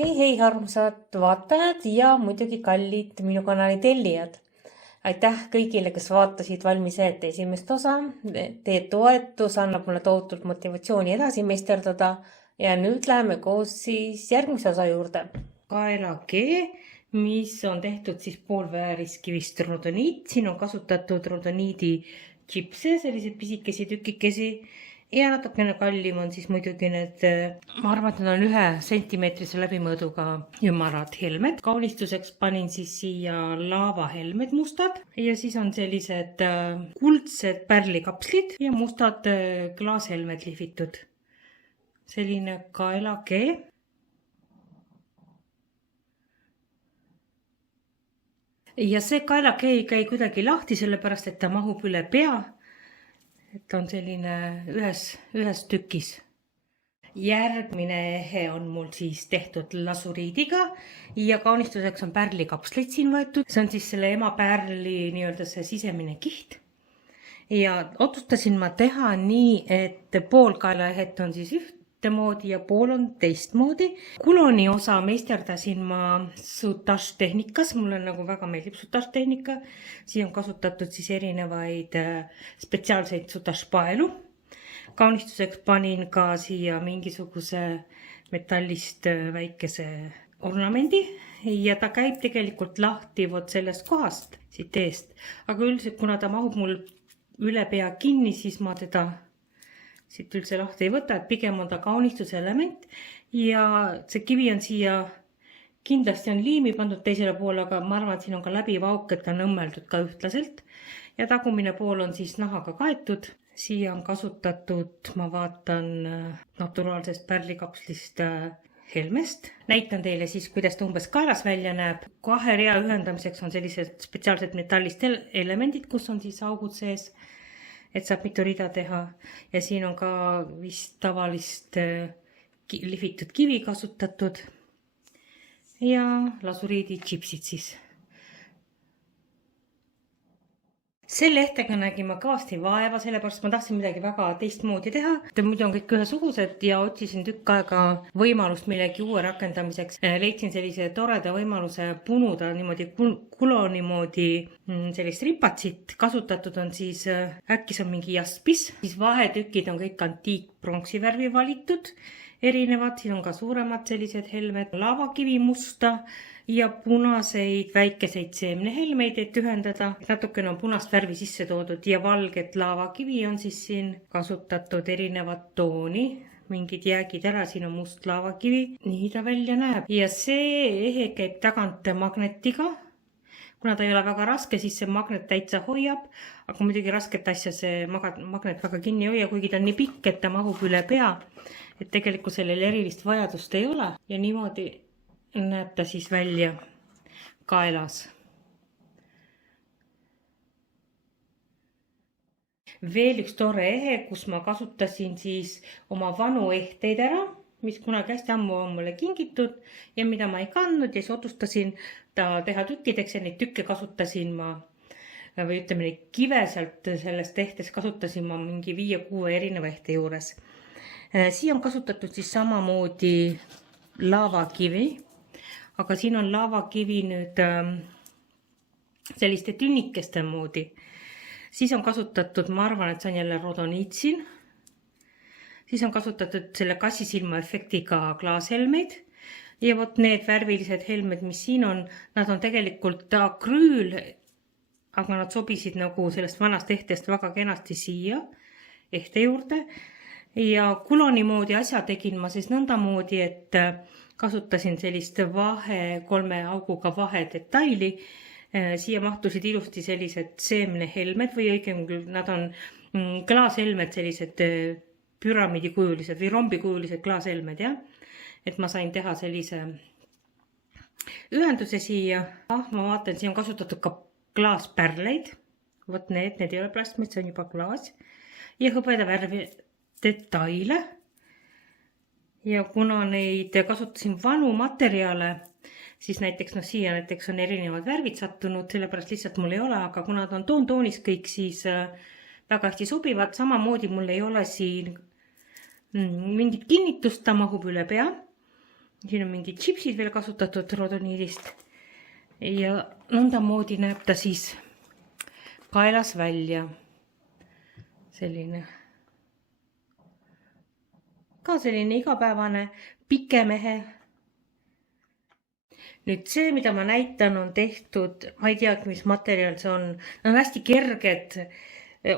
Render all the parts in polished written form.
Hei, armsad vaatajad ja muidugi kallid minu kanali tellijad. Aitäh kõigile, kes vaatasid valmis ette esimest osa. Teie toetus annab mulle tohutult motivatsiooni edasi meisterdada. Ja nüüd läheme koos siis järgmise osa juurde. Kaelakee, mis on tehtud siis poolvääriskivist rodoniit. Siin on kasutatud rodoniidi chipse, sellised pisikesi tükikesi. Ja natukene kallim on siis muidugi need, ma arvan, et need on 1 sentimeetrise läbimõõduga ümarad helmed. Kaunistuseks panin siis siia laavahelmed mustad ja siis on sellised kuldsed pärlikapslid ja mustad klaashelmed lihvitud. Selline kaelakee. Ja see kaelakee ei käi kuidagi lahti, sellepärast et ta mahub üle pea. Et on selline ühes tükis. Järgmine ehe on mul siis tehtud lasuriidiga ja kaunistuseks on pärlikapslid siin võetud. See on siis selle ema pärli nii-öelda see sisemine kiht. Ja otsustasin ma teha nii, et pool kaelaehet on siis ühtemoodi ja pool on teistmoodi. Kuloni osa meisterdasin ma sutaž tehnikas. Mulle nagu väga meeldib sutaž tehnika. Siin on kasutatud siis erinevaid spetsiaalseid sutaž paelu. Kaunistuseks panin ka siia mingisuguse metallist väikese ornamendi ja ta käib tegelikult lahti vot sellest kohast siit eest. Aga üldiselt, kuna ta mahub mul üle pea kinni, siis ma teda siit üldse lahti ei võta, et pigem on ta kaunistuse element ja see kivi on siia kindlasti on liimi pandud teisele poole, aga ma arvan, et siin on ka läbivauk, et ta on õmmeldud ka ühtlaselt ja tagumine pool on siis nahaga kaetud. Siia on kasutatud, ma vaatan, naturaalsest pärlikapslist helmest. Näitan teile siis, kuidas ta umbes kaelas välja näeb. 2 rea ühendamiseks on sellised spetsiaalsed metallist elemendid, kus on siis augud sees, et saab mitu rida teha. Ja siin on ka vist tavalist lihvitud kivi kasutatud ja lasuriidi chipsid siis. Selle lehtega nägin ma kõvasti vaeva, sellepärast ma tahtsin midagi väga teistmoodi teha. Muidu on kõik ühesugused ja otsisin tükk aega võimalust millegi uue rakendamiseks. Leidsin sellise toreda võimaluse punuda niimoodi kuloni moodi sellist ripatsit. Kasutatud on siis, äkki see on mingi jaspis. Siis vahetükid on kõik antiikpronksi värvi valitud. Erinevad, siin on ka suuremad sellised helmed, laavakivi musta ja punaseid väikeseid seemnehelmeid, et ühendada. Natukene on punast värvi sisse toodud ja valget laavakivi on siis siin kasutatud erinevat tooni. Mingid jäägid ära, siin on must laavakivi. Nii ta välja näeb. Ja see ehe käib tagant magnetiga. Kuna ta ei ole väga raske, siis see magnet täitsa hoiab. Aga muidugi rasket asja see magnet väga kinni ei hoia, kuigi ta on nii pikk, et ta mahub üle pea. Et tegelikult sellel erilist vajadust ei ole. Ja niimoodi näeb ta siis välja kaelas. Veel üks tore ehe, kus ma kasutasin siis oma vanu ehteid ära, mis kunagi hästi ammu on mulle kingitud ja mida ma ei kandnud ja siis otsustasin ta teha tükkideks ja neid tükke kasutasin ma, või ütleme neid kive sealt sellest ehtest kasutasin ma mingi 5-6 erineva ehte juures. Siia on kasutatud siis samamoodi laavakivi. Aga siin on laavakivi nüüd selliste tünnikeste moodi. Siis on kasutatud, ma arvan, et see on jälle rodoniit siin. Siis on kasutatud selle kassisilma efektiga klaashelmeid. Ja vot need värvilised helmed, mis siin on, nad on tegelikult akrüül, aga nad sobisid nagu sellest vanast ehtest väga kenasti siia ehte juurde. Ja kuloni moodi asja tegin ma siis nõnda moodi, et kasutasin sellist 3 auguga vahe detaili. Siia mahtusid ilusti sellised seemnehelmed või õigemini nad on klaashelmed, sellised püramiidikujulised või rombikujulised klaashelmed. Ja? Et ma sain teha sellise ühenduse siia. Ma vaatan, siin on kasutatud ka klaaspärleid. Vot need ei ole plastmaid, see on juba klaas. Ja hõbeda värvi detaile. Ja kuna neid kasutasin vanu materjale, siis näiteks siia näiteks on erinevad värvid sattunud, sellepärast lihtsalt mul ei ole, aga kuna ta on toontoonis kõik, siis väga hästi sobivad. Samamoodi mul ei ole siin mingit kinnitust, ta mahub üle pea. siin on mingid tšipsid veel kasutatud rodoniidist ja nõndamoodi näeb ta siis kaelas välja. Selline ka selline igapäevane pike mehe. Nüüd see, mida ma näitan, on tehtud, ma ei tea, mis materjal see on. Nad on hästi kerged.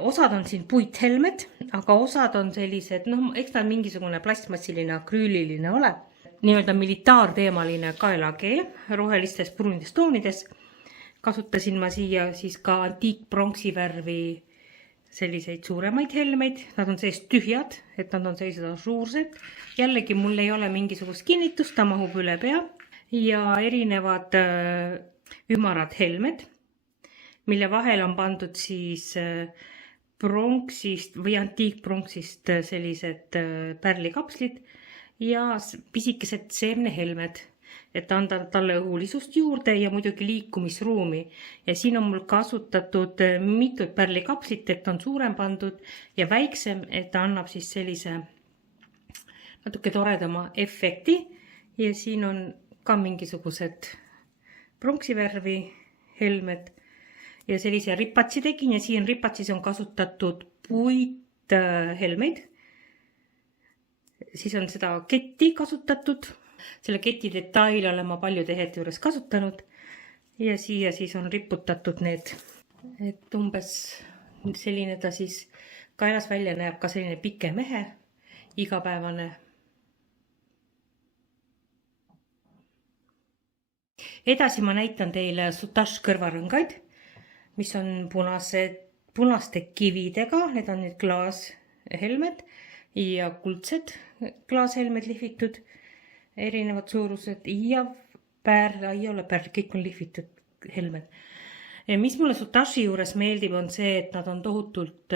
Osad on siin puithelmed, aga osad on sellised, eks ta mingisugune plastmassiline akrüüliline ole. Nii-öelda militaarteemaline kaelakeel rohelistes pruunides toonides. Kasutasin ma siia siis ka antiikpronksi värvi selliseid suuremaid helmeid. Nad on sees tühjad, et nad on sellised ažuursed. Jällegi mul ei ole mingisugust kinnitust, ta mahub üle pea. Ja erinevad ümarad helmed, mille vahel on pandud siis pronksist või antiikpronksist sellised pärlikapslid ja pisikesed seemnehelmed, et anda talle õhulisust juurde ja muidugi liikumisruumi. Ja siin on mul kasutatud mitut pärlikapslit, et on suurem pandud ja väiksem, et ta annab siis sellise natuke toredama efekti. Ja siin on ka mingisugused pronksivärvi helmed ja sellise ripatsi tegin ja siin ripatsis on kasutatud puithelmeid. Siis on seda ketti kasutatud. Selle keti detaili olen ma paljude ehete juures kasutanud ja siia siis on riputatud need, et umbes selline ta siis kaelas välja näeb, ka selline pike mehe, igapäevane. Edasi ma näitan teile sutash kõrvarõngaid, mis on punaste kividega, need on nüüd klaashelmed ja kuldsed klaashelmed lihvitud. Erinevad suurused ja ei ole pärl, kõik on lihvitud helmed. Mis mulle sutashi juures meeldib, on see, et nad on tohutult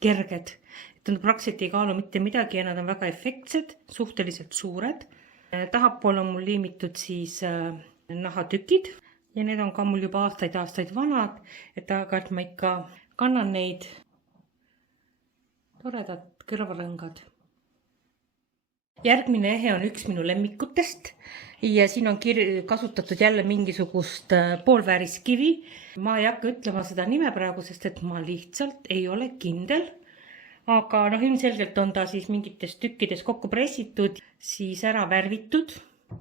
kerged. Et nad praktiliselt ei kaalu mitte midagi ja nad on väga efektsed, suhteliselt suured. Tahapool on mul liimitud siis nahatükid ja need on ka mul juba aastaid vanad, et aeg-ajalt ma ikka kannan neid. Toredad kõrvarõngad. Järgmine ehe on üks minu lemmikutest ja siin on kasutatud jälle mingisugust poolvääriskivi. Ma ei hakka ütlema seda nime praegu, sest et ma lihtsalt ei ole kindel. Aga ilmselgelt on ta siis mingites tükkides kokku pressitud, siis ära värvitud,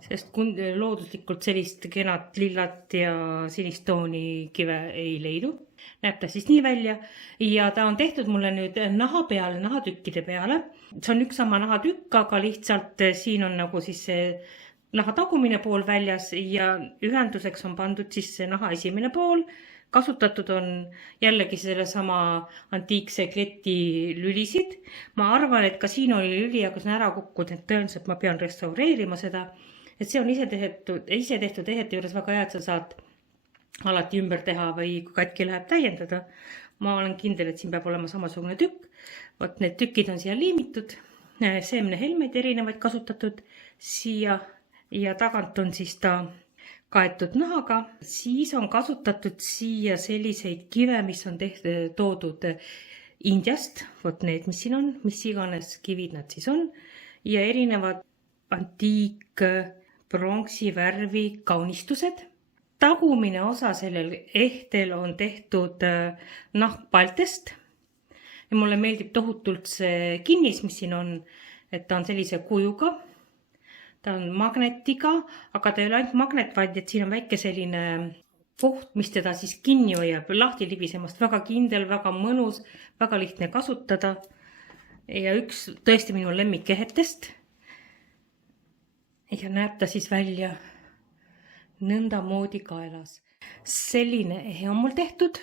sest looduslikult sellist kenat lillat ja sinist tooni kive ei leidu. Näeb ta siis nii välja ja ta on tehtud mulle nüüd naha peale, nahatükkide peale. See on üks sama nahatükk, aga lihtsalt siin on nagu siis see naha tagumine pool väljas ja ühenduseks on pandud siis see naha esimene pool. Kasutatud on jällegi selle sama antiikse kleti lülisid. Ma arvan, et ka siin oli lüli, aga see on ära kukkunud, et tõenäoliselt ma pean restaureerima seda. Et see on ise tehtud ehete juures väga hea, et sa saad alati ümber teha või kui katki läheb täiendada. Ma olen kindel, et siin peab olema samasugune tükk. Vot need tükid on siia liimitud, seemnehelmeid erinevaid kasutatud siia ja tagant on siis ta kaetud nahaga. Siis on kasutatud siia selliseid kive, mis on toodud Indiast. Vot need, mis siin on, mis iganes kivid nad siis on ja erinevad antiik pronksi värvi kaunistused. Tagumine osa sellel ehtel on tehtud nahkpaltest ja mulle meeldib tohutult see kinnis, mis siin on, et ta on sellise kujuga. Ta on magnetiga, aga ta ei ole ainult magnet, vaid et siin on väike selline koht, mis teda siis kinni hoiab, lahti libisemast, väga kindel, väga mõnus, väga lihtne kasutada ja üks tõesti minu lemmikehetest. Ja näeb ta siis välja nõndamoodi kaelas. Selline ehe on mul tehtud.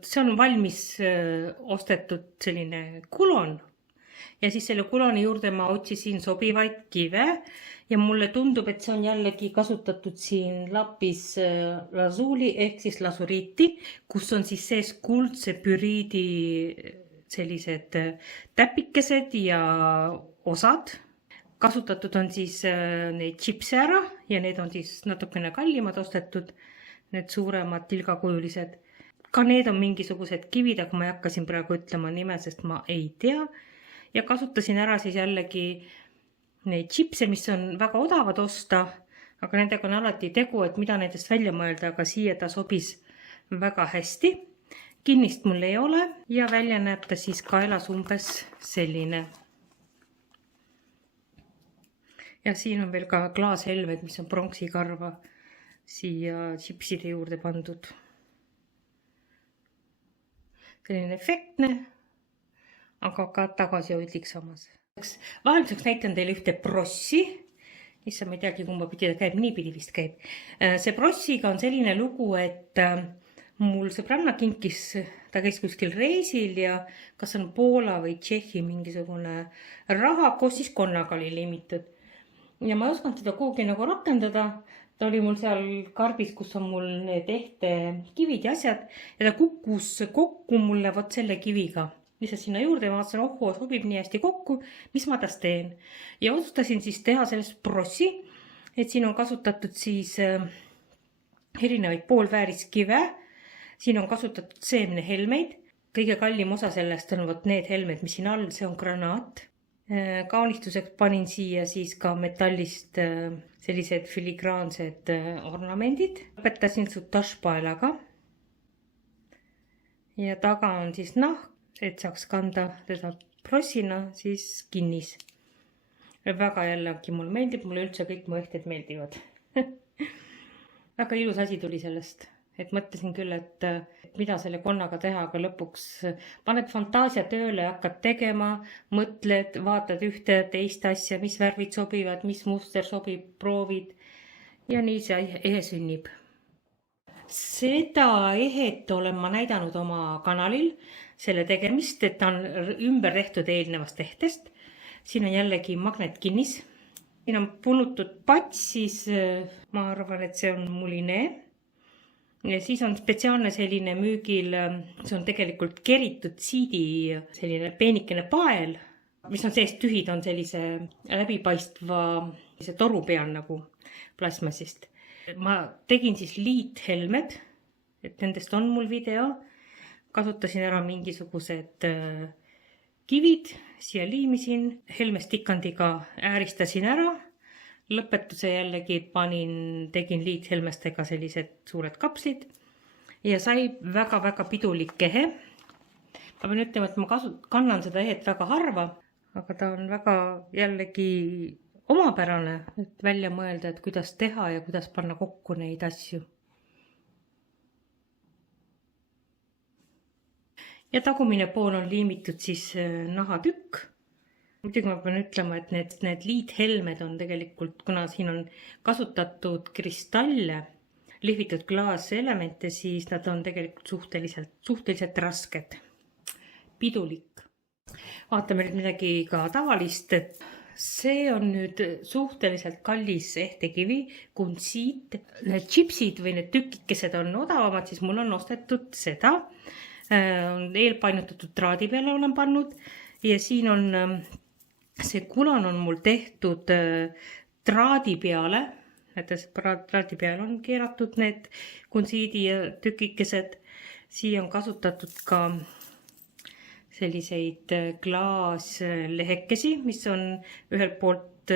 See on valmis ostetud selline kulon. Ja siis selle kuloni juurde ma otsisin sobivaid kive. Ja mulle tundub, et see on jällegi kasutatud siin lapis lazuli ehk siis lasuriiti, kus on siis sees kuldse püriidi sellised täpikesed ja osad. Kasutatud on siis neid tšipse ära ja need on siis natukene kallimad ostetud, need suuremad tilgakujulised. Ka need on mingisugused kivid, aga ma ei hakka siin praegu ütlema nime, sest ma ei tea. Ja kasutasin ära siis jällegi neid chipse, mis on väga odavad osta, aga nendega on alati tegu, et mida nendest välja mõelda, aga siia ta sobis väga hästi. Kinnist mul ei ole ja välja näeb ta siis kaelas umbes selline. Ja siin on veel ka klaashelmed, mis on pronksikarva siia chipside juurde pandud. Selline efektne, aga ka tagasihoidlik samas. Vahelduseks näitan teile ühte prossi. Issa ma ei teagi, kumba pidi ta käib, niipidi vist käib. See prossiga on selline lugu, et mul sõbranna kinkis, ta käis kuskil reisil ja kas on Poola või Tšehhi mingisugune raha, koos siis konnaga oli limitud. Ja ma ei osanud seda kuhugi nagu rakendada. Ta oli mul seal karbis, kus on mul need kivid ja asjad ja ta kukkus kokku mulle vot selle kiviga. Lihtsalt sinna juurde ja vaatasin, sobib nii hästi kokku, mis ma tast teen. Ja otsustasin siis teha sellest prossi, et siin on kasutatud siis erinevaid poolvääriskive. Siin on kasutatud seemnehelmeid. Kõige kallim osa sellest on vot need helmed, mis siin all, see on granaat. Kaunistuseks panin siia siis ka metallist sellised filigraansed ornamendid. Lõpetasin sutašpaelaga. Ja taga on siis nahk, et saaks kanda teda prossina, siis kinnis. Väga jällegi mul meeldib, mulle üldse kõik mu ehted meeldivad. Väga ilus asi tuli sellest. Et mõtlesin küll, et mida selle konnaga teha, aga lõpuks paned fantaasia tööle ja hakkad tegema, mõtled, vaatad ühte teist asja, mis värvid sobivad, mis muster sobib, proovid ja nii see ehe sünnib. Seda ehet olen ma näidanud oma kanalil, selle tegemist, et ta on ümber tehtud eelnevast ehtest. Siin on jällegi magnetkinnis. Siin on punutud pats, siis ma arvan, et see on mulinee. Ja siis on spetsiaalne selline müügil, see on tegelikult keritud siidi selline peenikene pael, mis on seest tühid, on sellise läbipaistva toru peal nagu plasmasist. Ma tegin siis liithelmed, et nendest on mul video. Kasutasin ära mingisugused kivid, siia liimisin, helmestikandiga ääristasin ära. Lõpetuse jällegi tegin liithelmestega sellised suured kapslid ja sai väga-väga pidulik ehe. Ma pean ütlema, et ma kannan seda ehet väga harva, aga ta on väga jällegi omapärane, et välja mõelda, et kuidas teha ja kuidas panna kokku neid asju. Ja tagumine pool on liimitud siis nahatükk. Muidugi ma pean ütlema, et need liithelmed on tegelikult, kuna siin on kasutatud kristalle, lihvitud klaaselemente, siis nad on tegelikult suhteliselt rasked. Pidulik. Vaatame nüüd midagi ka tavalist. See on nüüd suhteliselt kallis ehtekivi, kunsiit. Need chipsid või need tükikesed on odavamad, siis mul on ostetud seda. Eelpainutatud traadi peale olen pannud ja siin on... See kulan on mul tehtud traadi peale, traadi peale on keeratud need kunsiidi ja tükikesed. Siia on kasutatud ka selliseid klaaslehekesi, mis on ühelt poolt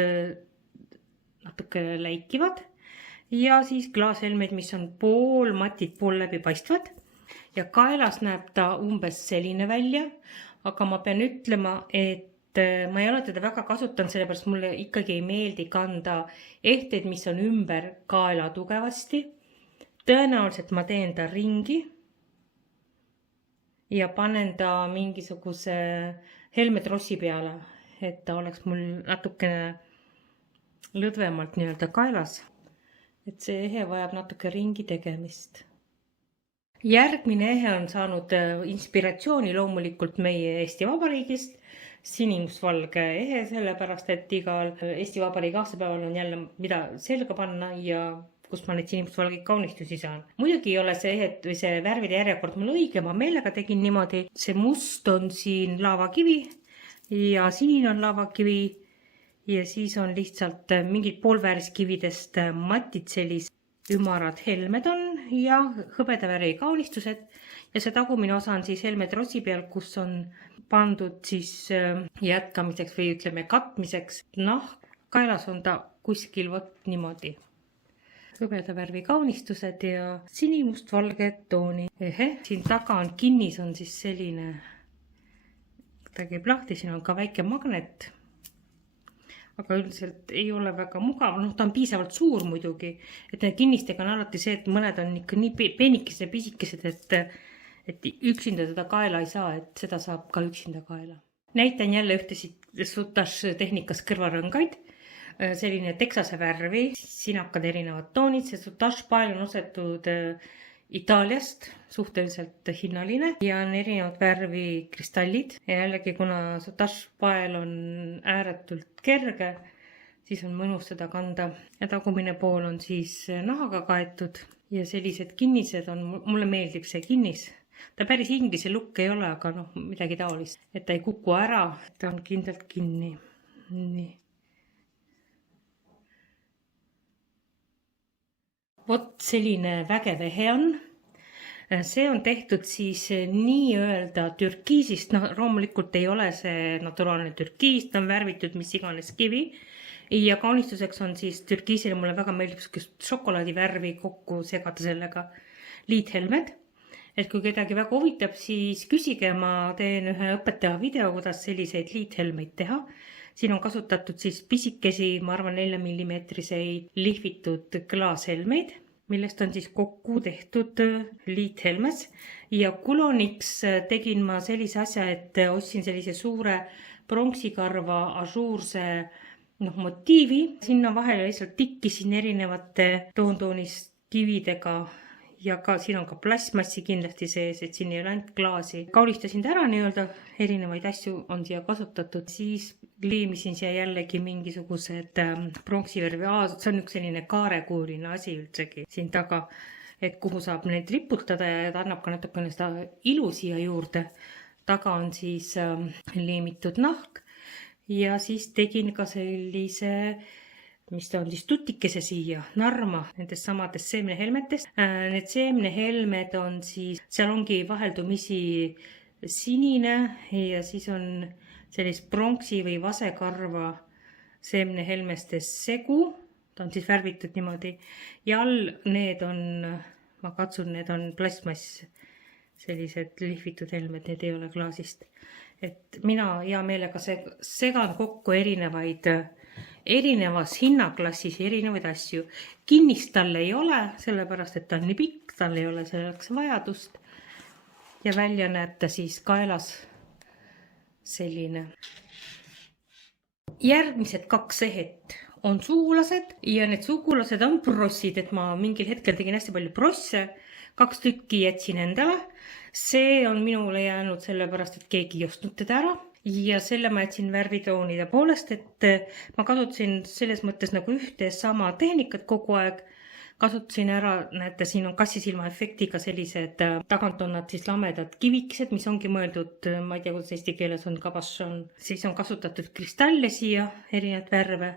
natuke läikivad ja siis klaashelmed, mis on pool matid, pool läbipaistvad ja kaelas näeb ta umbes selline välja, aga ma pean ütlema, et ma ei ole teda väga kasutanud, sellepärast mulle ikkagi ei meeldi kanda ehteid, mis on ümber kaela tugevasti. Tõenäoliselt ma teen ta ringi ja panen ta mingisuguse helmetrossi peale, et ta oleks mul natukene lõdvemalt nii-öelda kaelas. Et see ehe vajab natuke ringi tegemist. Järgmine ehe on saanud inspiratsiooni loomulikult meie Eesti Vabariigist. Sinimustvalge ehe, sellepärast, et igal Eesti Vabariigi aastapäeval on jälle mida selga panna ja kus ma neid sinimustvalgeid kaunistusi saan. Muidugi ei ole see ehet või see värvide järjekord mul õige, ma meelega tegin niimoodi. See must on siin laavakivi ja siin on laavakivi ja siis on lihtsalt mingid poolvääriskividest matid sellised ümarad helmed on ja hõbeda värvi kaunistused ja see tagumine osa on siis helmetrossi peal, kus on pandud siis jätkamiseks või ütleme katmiseks nahk, kaelas on ta kuskil vot niimoodi. Hõbeda värvi kaunistused ja sinimustvalged tooni. Siin taga on kinnis, on siis selline, ta käib lahti, siin on ka väike magnet. Aga üldiselt ei ole väga mugav, ta on piisavalt suur muidugi, et need kinnistega on alati see, et mõned on ikka nii peenikesed ja pisikesed, et üksinda seda kaela ei saa, et seda saab ka üksinda kaela. Näitan jälle ühtesid Soutache tehnikas kõrvarõngaid, selline Texase värvi, sinakad erinevad toonid, see Soutache pael on ostetud Itaaliast, suhteliselt hinnaline ja on erinevad värvi kristallid ja jällegi kuna Soutache pael on ääretult kerge, siis on mõnus seda kanda ja tagumine pool on siis nahaga kaetud ja sellised kinnised on, mulle meeldib see kinnis. Ta päris inglise lukk ei ole, aga midagi taolist, et ta ei kuku ära, ta on kindlalt kinni. Nii. Vot selline vägev ehe on. See on tehtud siis nii-öelda türkiisist, loomulikult ei ole see naturaalne türkiis, ta on värvitud mis iganes kivi ja kaunistuseks on siis türkiisile, mulle väga meeldib šokolaadivärvi kokku segada sellega liithelmed. Et kui kedagi väga huvitab, siis küsige, ma teen ühe õpetaja video, kuidas selliseid liithelmeid teha. Siin on kasutatud siis pisikesi, ma arvan 4 mm lihvitud klaashelmeid, millest on siis kokku tehtud liithelmes. Ja kuloniks tegin ma sellise asja, et ostsin sellise suure pronksikarva ažuurse motiivi. Sinna vahele lihtsalt tikkisin erinevate toontoonist kividega ja ka siin on ka plastmassi kindlasti sees, et siin ei ole ainult klaasi. Kaulistasin ta ära nii-öelda, erinevaid asju on siia kasutatud. Siis liimisin siia jällegi mingisugused pronksivärvi. See on üks selline kaarekuuline asi üldsegi siin taga, et kuhu saab neid riputada ja ta annab ka natukene seda ilu siia juurde. Taga on siis liimitud nahk ja siis tegin ka sellise, mis ta on siis tutikese siia, narma nendest samadest seemnehelmetest. Need seemnehelmed on siis, seal ongi vaheldumisi sinine ja siis on sellist pronksi või vasekarva seemnehelmestes segu. Ta on siis värvitud niimoodi ja all need on, ma katsun, need on plastmass, sellised lihvitud helmed, need ei ole klaasist. Et mina hea meelega segan kokku erinevas hinnaklassis erinevaid asju. Kinnist tal ei ole, sellepärast et ta on nii pikk, tal ei ole selleks vajadust. Ja välja näeb ta siis kaelas selline. Järgmised 2 ehet on sugulased ja need sugulased on brossid, et ma mingil hetkel tegin hästi palju brosse. 2 tükki jätsin endale. See on minule jäänud sellepärast, et keegi ei ostnud teda ära. Ja selle ma jätsin värvitoonide poolest, et ma kasutasin selles mõttes nagu ühte sama tehnikat kogu aeg. Kasutasin ära, näete, siin on kassisilma efektiga sellised, tagant on nad siis lamedad kivikesed, mis ongi mõeldud, ma ei tea, kuidas eesti keeles on kabasson. Siis on kasutatud kristalle siia, erinevad värve,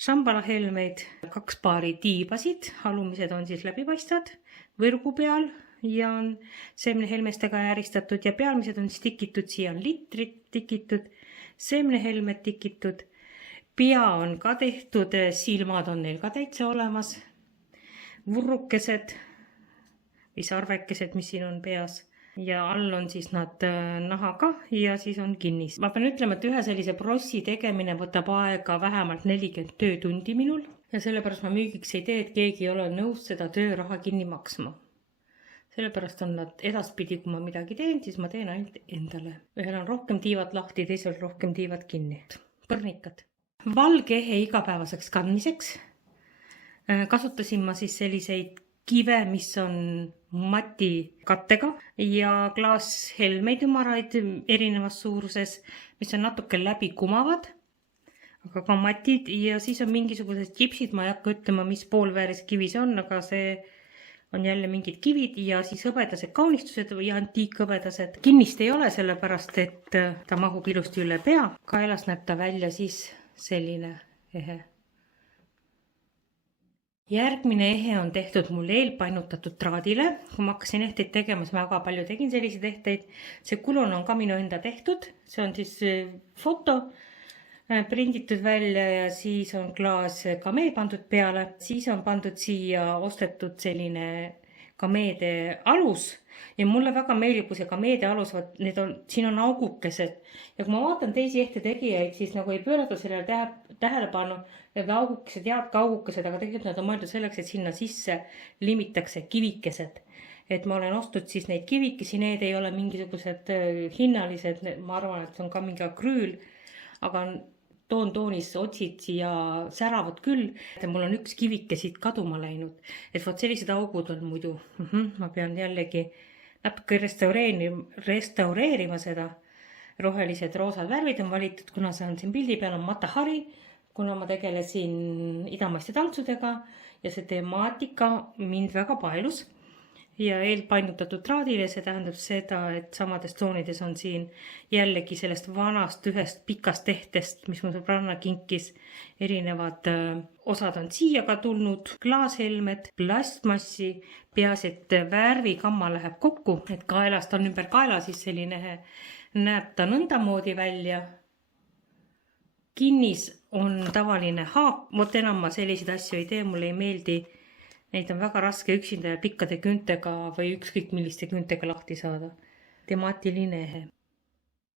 šambalahelmeid, 2 paari tiibasid, alumised on siis läbipaistvad, võrgu peal ja on seemnehelmestega ääristatud ja pealmised on siis tikitud, siia on litrid tikitud, seemnehelmed tikitud, pea on ka tehtud, silmad on neil ka täitsa olemas, vurrukesed või sarvekesed, mis siin on peas ja all on siis nad nahaga ja siis on kinnis. Ma pean ütlema, et ühe sellise brossi tegemine võtab aega vähemalt 40 töötundi minul ja sellepärast ma müügiks ei tee, et keegi ei ole nõus seda tööraha kinni maksma. Sellepärast on nad edaspidi, kui ma midagi teen, siis ma teen ainult endale. Ühel on rohkem tiivad lahti, teisel rohkem tiivad kinni. Põrnikad. Valge ehe igapäevaseks kandmiseks kasutasin ma siis selliseid kive, mis on mati kattega ja klaashelmeid ümaraid erinevas suuruses, mis on natuke läbi kumavad, aga ka matid ja siis on mingisugused kipsid, ma ei hakka ütlema, mis poolvääris kivi see on, aga see on jälle mingid kivid ja siis hõbedased kaunistused ja antiikhõbedased. Kinnist ei ole sellepärast, et ta mahub ilusti üle pea. Kaelas näeb ta välja siis selline ehe. Järgmine ehe on tehtud mul eelpainutatud traadile. Kui ma hakkasin ehteid tegema, siis ma väga palju tegin selliseid ehteid. See kulon on ka minu enda tehtud. See on siis foto. prinditud välja ja siis on klaas kamee pandud peale, siis on pandud siia ostetud selline kameede alus ja mulle väga meeldib, kui see kameede alus, siin on augukesed ja kui ma vaatan teisi ehte tegijaid, siis nagu ei pöörata sellele tähelepanu, need augukesed, head augukesed, aga tegelikult nad on mõeldud selleks, et sinna sisse limitakse kivikesed. Et ma olen ostnud siis neid kivikesi, need ei ole mingisugused hinnalised, ma arvan, et see on ka mingi akrüül, aga toonis otsid ja säravad küll. Mul on üks kivike siit kaduma läinud. Et vot sellised augud on muidu. Ma pean jällegi natuke restaureerima seda. Rohelised roosad värvid on valitud, kuna see on siin pildi peal on Matahari, kuna ma tegelesin idamaiste tantsudega ja see temaatika mind väga paelus. Ja eelpainutatud traadile, see tähendab seda, et samades toonides on siin jällegi sellest vanast ühest pikast tehtest, mis mu sõbranna kinkis, erinevad osad on siia ka tulnud, klaashelmed, plastmassi, peaasi, et värvikamma läheb kokku, et kaelast on ümber kaela, siis selline näeb ta nõndamoodi välja. Kinnis on tavaline haak, vot enam ma selliseid asju ei tee, mulle ei meeldi. Neid on väga raske üksinda ja pikkade küntega või ükskõik milliste küntega lahti saada. Temaatiline ehe.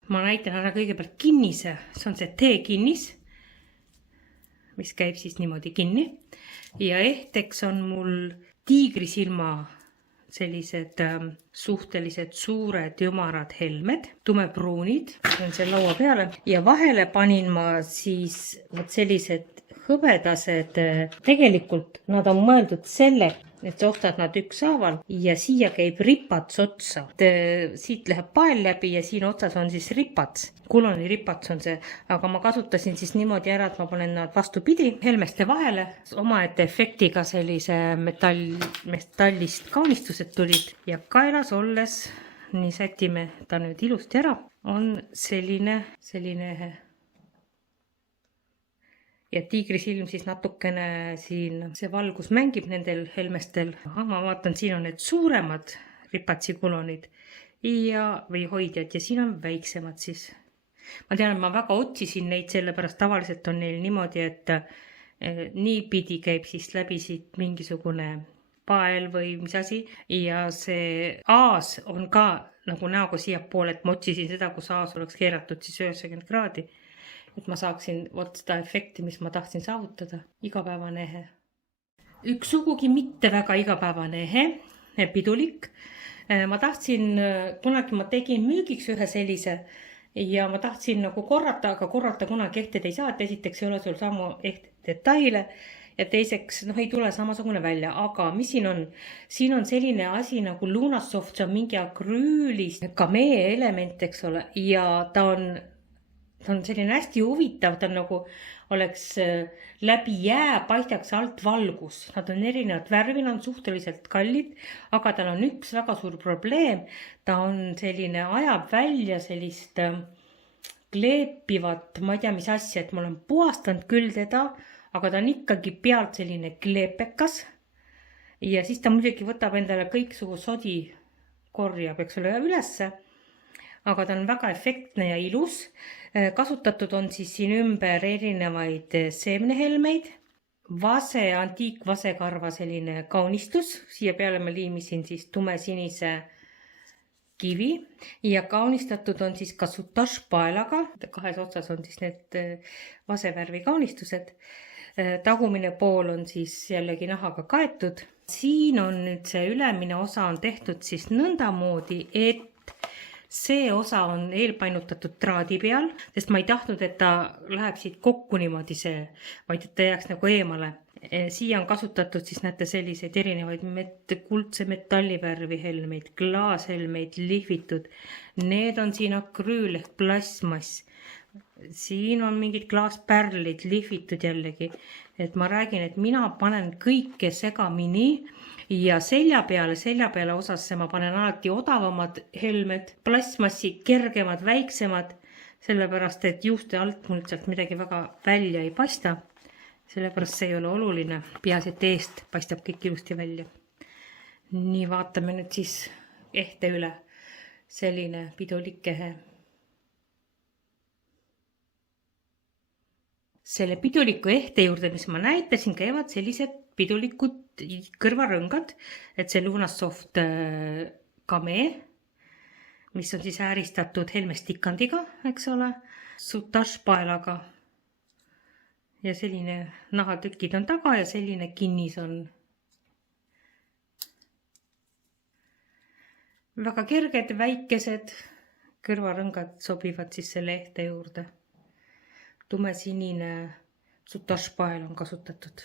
Ma näitan ära kõigepealt kinnise. See on see T-kinnis, mis käib siis niimoodi kinni. Ja ehteks on mul tiigrisilma sellised suhteliselt suured ümarad helmed, tumepruunid. See on seal laua peale. Ja vahele panin ma siis sellised hõbedased, tegelikult nad on mõeldud selle, et sa ostad nad ükshaaval ja siia käib ripats otsa. Siit läheb pael läbi ja siin otsas on siis ripats. Kuloni ripats on see, aga ma kasutasin siis niimoodi ära, et ma panen nad vastupidi helmeste vahele. Omaette efektiga sellise metallist kaunistused tulid ja kaelas olles, nii sätime ta nüüd ilusti ära, on selline ja tiigrisilm siis natukene siin see valgus mängib nendel helmestel. Ma vaatan, siin on need suuremad ripatsi-kulonid või hoidjad ja siin on väiksemad siis. Ma tean, et ma väga otsisin neid, sellepärast tavaliselt on neil niimoodi, et niipidi käib siis läbi siit mingisugune pael või mis asi ja see aas on ka nagu näoga siiapoole, et ma otsisin seda, kus aas oleks keeratud siis 90 kraadi. Et ma saaksin seda efekti, mis ma tahtsin saavutada. Igapäevane ehe. Üks sugugi mitte väga igapäevane ehe, pidulik. Ma tahtsin, kunagi ma tegin müügiks ühe sellise ja ma tahtsin nagu korrata, aga korrata kunagi ehted ei saa, et esiteks ei ole sul samu detaile ja teiseks ei tule samasugune välja. Aga mis siin on? Siin on selline asi nagu Lunasoft, see on mingi akrüülist kamee element, eks ole, ja ta on selline hästi huvitav, ta on nagu oleks läbi jää paistaks alt valgus. Nad on erinevad värvi, nad on suhteliselt kallid, aga tal on üks väga suur probleem. Ta on selline, ajab välja sellist kleepivat, ma ei tea mis asja, et ma olen puhastanud küll teda, aga ta on ikkagi pealt selline kleepekas. Ja siis ta muidugi võtab endale kõiksugu sodi korjab, eks ole, ülesse. Aga ta on väga efektne ja ilus. Kasutatud on siis siin ümber erinevaid seemnehelmeid. Antiikvasekarva selline kaunistus. Siia peale ma liimisin siis tumesinise kivi. Ja kaunistatud on siis ka sutašpaelaga. Kahes otsas on siis need vasevärvi kaunistused. Tagumine pool on siis jällegi nahaga kaetud. Siin on nüüd see ülemine osa on tehtud siis nõndamoodi, et see osa on eelpainutatud traadi peal, sest ma ei tahtnud, et ta läheb siit kokku niimoodi see, vaid et ta jääks nagu eemale. Siia on kasutatud siis näete selliseid erinevaid kuldse metallivärvi helmeid, klaashelmeid, lihvitud. Need on siin akrüül ehk plastmass. Siin on mingid klaaspärlid lihvitud jällegi. Et ma räägin, et mina panen kõike segamini ja selja peale osasse ma panen alati odavamad helmed, plastmassi kergemad, väiksemad, sellepärast et juuste alt mul sealt midagi väga välja ei paista. Sellepärast see ei ole oluline, peaasi, et eest paistab kõik ilusti välja. Nii vaatame nüüd siis ehte üle, selline pidulik ehe. Selle piduliku ehte juurde, mis ma näitasin, käivad sellised pidulikud kõrvarõngad, et see Lunasoft kamee, mis on siis ääristatud helmestikandiga, eks ole, sutašpaelaga. Ja selline nahatükid on taga ja selline kinnis on. Väga kerged, väikesed kõrvarõngad sobivad siis selle ehte juurde. Tumesinine sutašpael on kasutatud.